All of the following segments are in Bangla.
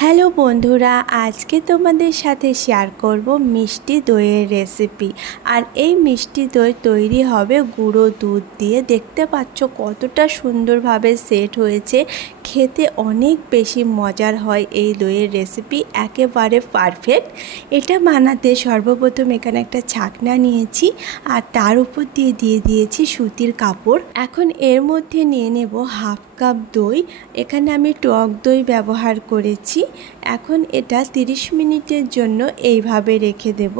হ্যালো বন্ধুরা, আজকে তোমাদের সাথে শেয়ার করব মিষ্টি দইয়ের রেসিপি। আর এই মিষ্টি দই তৈরি হবে গুঁড়ো দুধ দিয়ে। দেখতে পাচ্ছ কতটা সুন্দরভাবে সেট হয়েছে, খেতে অনেক বেশি মজার হয় এই দইয়ের রেসিপি, একেবারে পারফেক্ট। এটা বানাতে সর্বপ্রথম এখানে একটা ছাকনা নিয়েছি আর তার উপর দিয়ে দিয়েছি সুতির কাপড়। এখন এর মধ্যে নিয়ে নেব হাফ কাপ দই। এখানে আমি টক দই ব্যবহার করেছি। এখন এটা 30 মিনিটের জন্য এইভাবে রেখে দেব,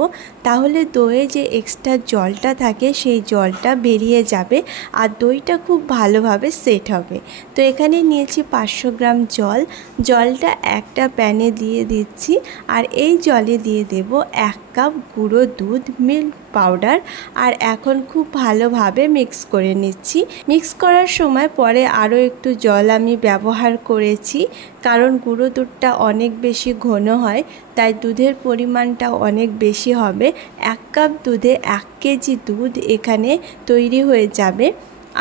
তাহলে দইয়ে যে এক্সট্রা জলটা থাকে সেই জলটা বেরিয়ে যাবে আর দইটা খুব ভালোভাবে সেট হবে। তো এখানে নিয়েছি 500 গ্রাম জল। জলটা একটা প্যানে দিয়ে দিচ্ছি আর এই জলে দিয়ে দেব 1 কাপ গুঁড়ো দুধ, মিল্ক পাউডার। আর এখন খুব ভালোভাবে মিক্স করে নিচ্ছি। মিক্স করার সময় পরে আরও একটু জল আমি ব্যবহার করেছি, কারণ গুঁড়ো দুধটা অনেক বেশি ঘন হয়, তাই দুধের পরিমাণটা অনেক বেশি হবে। 1 কাপ দুধে 1 কেজি দুধ এখানে তৈরি হয়ে যাবে।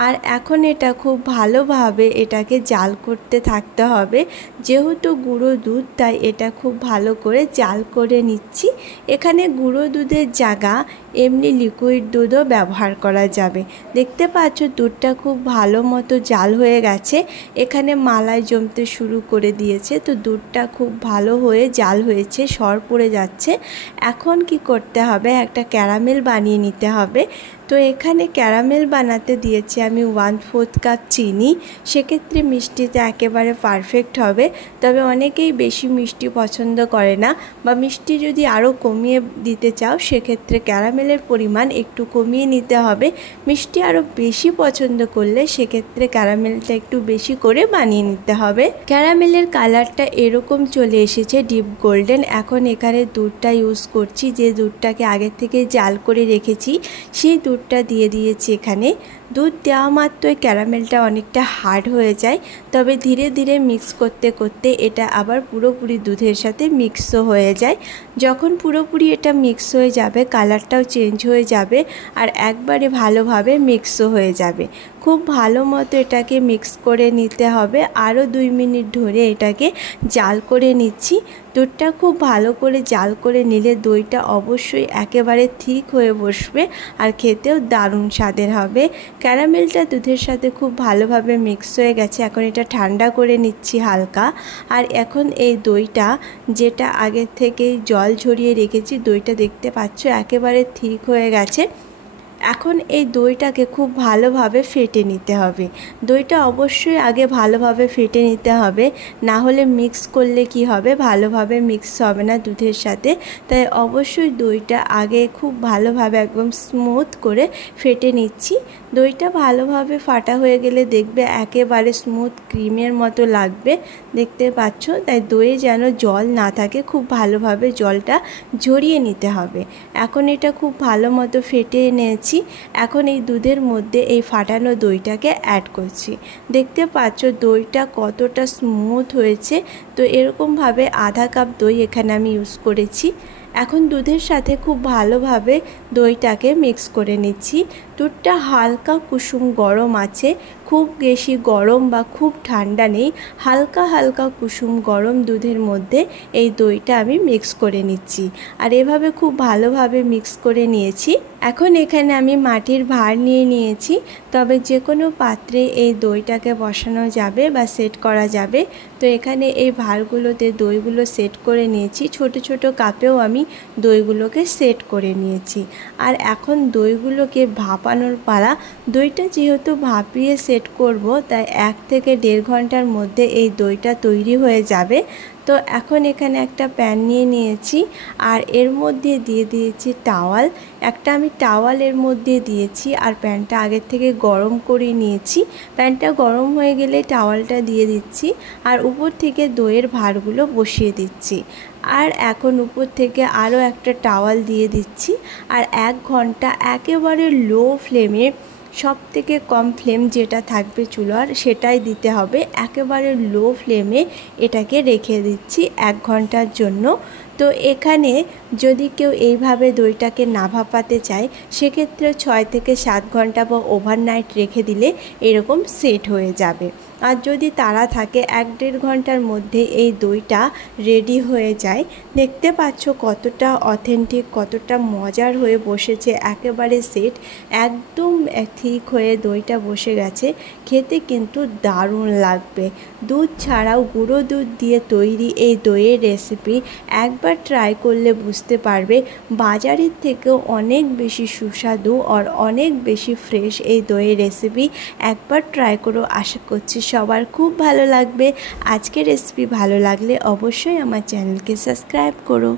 আর এখন এটা খুব ভালোভাবে এটাকে জাল করতে থাকতে হবে। যেহেতু গুঁড়ো দুধ, তাই এটা খুব ভালো করে জাল করে নিচ্ছি। এখানে গুঁড়ো দুধের জায়গা এমনি লিকুইড দুধও ব্যবহার করা যাবে। দেখতে পাচ্ছ দুধটা খুব ভালো মতো জাল হয়ে গেছে, এখানে মালাই জমতে শুরু করে দিয়েছে। তো দুধটা খুব ভালো হয়ে জাল হয়েছে, সর পড়ে যাচ্ছে। এখন কি করতে হবে, একটা ক্যারামেল বানিয়ে নিতে হবে। তো এখানে ক্যারামেল বানাতে দিয়েছি আমি 1/4 কাপ চিনি। সেক্ষেত্রে মিষ্টিতে একেবারে পারফেক্ট হবে। তবে অনেকেই বেশি মিষ্টি পছন্দ করে না, বা মিষ্টি যদি আরও কমিয়ে দিতে চাও সেক্ষেত্রে ক্যারামেলের পরিমাণ একটু কমিয়ে নিতে হবে। মিষ্টি আরও বেশি পছন্দ করলে সেক্ষেত্রে ক্যারামেলটা একটু বেশি করে বানিয়ে নিতে হবে। ক্যারামেলের কালারটা এরকম চলে এসেছে, ডিপ গোল্ডেন। এখন এখানে দুধটা ইউজ করছি, যে দুধটাকে আগে থেকে জাল করে রেখেছি সেই দুধটা দিয়ে দিয়েছি এখানে। দুধ দেওয়া মাত্রই ক্যারামেলটা অনেকটা হার্ড হয়ে যায়, তবে ধীরে ধীরে মিক্স করতে করতে এটা আবার পুরোপুরি দুধের সাথে মিক্সও হয়ে যায়। যখন পুরোপুরি এটা মিক্স হয়ে যাবে, কালারটাও চেঞ্জ হয়ে যাবে আর একবারে ভালোভাবে মিক্সও হয়ে যাবে। খুব ভালো মতো এটাকে মিক্স করে নিতে হবে। আরও 2 মিনিট ধরে এটাকে জাল করে নিচ্ছি। দুধটা খুব ভালো করে জাল করে নিলে দইটা অবশ্যই একেবারে ঠিক হয়ে বসবে আর খেতেও দারুণ স্বাদের হবে। ক্যারামেলটা দুধের সাথে খুব ভালোভাবে মিক্স হয়ে গেছে। এখন এটা ঠান্ডা করে নিচ্ছি হালকা। আর এখন এই দইটা, যেটা আগের থেকেই জল ঝরিয়ে রেখেছি, দইটা দেখতে পাচ্ছ একেবারে ঠিক হয়ে গেছে। এখন এই দইটাকে খুব ভালোভাবে ফেটে নিতে হবে। দইটা অবশ্যই আগে ভালোভাবে ফেটে নিতে হবে, না হলে মিক্স করলে কি হবে, ভালোভাবে মিক্স হবে না দুধের সাথে। তাই অবশ্যই দইটা আগে খুব ভালোভাবে একদম স্মুথ করে ফেটে নিচ্ছি। দইটা ভালোভাবে ফাটা হয়ে গেলে দেখবে একেবারে স্মুথ ক্রিমের মতো লাগবে, দেখতে পাচ্ছ। তাই দইয়ে যেন জল না থাকে, খুব ভালোভাবে জলটা ঝরিয়ে নিতে হবে। এখন এটা খুব ভালো মতো ফেটে নিয়েছি। এখন এই দুধের মধ্যে এই ফাটানো দইটাকে অ্যাড করছি। দেখতে পাচ্ছ দইটা কতটা স্মুথ হয়েছে। তো এরকমভাবে আধা কাপ দই এখানে আমি ইউজ করেছি। এখন দুধের সাথে খুব ভালোভাবে দইটাকে মিক্স করে নিচ্ছি। দুধটা হালকা কুসুম গরম আছে, খুব বেশি গরম বা খুব ঠান্ডা নেই, হালকা হালকা কুসুম গরম দুধের মধ্যে এই দইটা আমি মিক্স করে নিচ্ছি। আর এভাবে খুব ভালোভাবে মিক্স করে নিয়েছি। এখন এখানে আমি মাটির ভাঁড় নিয়ে নিয়েছি, তবে যে কোনো পাত্রে এই দইটাকে বসানো যাবে বা সেট করা যাবে। তো এখানে এই ভাঁড়গুলোতে দইগুলো সেট করে নিয়েছি, ছোট ছোট কাপেও আমি দইগুলোকে সেট করে নিয়েছি। আর এখন দইগুলোকে ভাপানোর পালা। দইটা যেহেতু ভাপিয়ে সেট করব, তাই 1 থেকে 1.5 ঘন্টার মধ্যে এই দইটা তৈরি হয়ে যাবে। তো এখন এখানে একটা প্যান নিয়ে নিয়েছি আর এর মধ্যে দিয়ে দিয়েছি টাওয়াল। একটা আমি টাওয়াল এর মধ্যে দিয়েছি আর প্যানটা আগের থেকে গরম করে নিয়েছি। প্যানটা গরম হয়ে গেলে টাওয়ালটা দিয়ে দিচ্ছি আর উপর থেকে দইয়ের ভাঁড়গুলো বসিয়ে দিচ্ছি। আর এখন উপর থেকে আরও একটা টাওয়াল দিয়ে দিচ্ছি আর 1 ঘন্টা একেবারে লো ফ্লেমে, সবথেকে কম ফ্লেম যেটা থাকবে চুলার সেটাই দিতে হবে। একেবারে লো ফ্লেমে এটাকে রেখে দিচ্ছি 1 ঘন্টার জন্য। তো এখানে যদি কেউ এইভাবে দইটাকে না ভাপাতে চায় সেক্ষেত্রে 6 থেকে 7 ঘন্টা বা ওভারনাইট রেখে দিলে এরকম সেট হয়ে যাবে। আর যদি তাড়া থাকে 1-1.5 ঘন্টার মধ্যে এই দইটা রেডি হয়ে যায়। দেখতে পাচ্ছ কতটা অথেন্টিক, কতটা মজার হয়ে বসেছে, একেবারে সেট, একদম ঠিক হয়ে দইটা বসে গেছে। খেতে কিন্তু দারুণ লাগবে। দুধ ছাড়াও গুঁড়ো দুধ দিয়ে তৈরি এই দইয়ের রেসিপি একবার ট্রাই করলে বুঝতে পারবে বাজারের থেকেও অনেক বেশি সুস্বাদু আর অনেক বেশি ফ্রেশ এই দইয়ের রেসিপি। একবার ট্রাই করো, আশা করছি সবার খুব ভালো লাগবে। আজকের রেসিপি ভালো লাগলে অবশ্যই আমার চ্যানেলকে সাবস্ক্রাইব করো।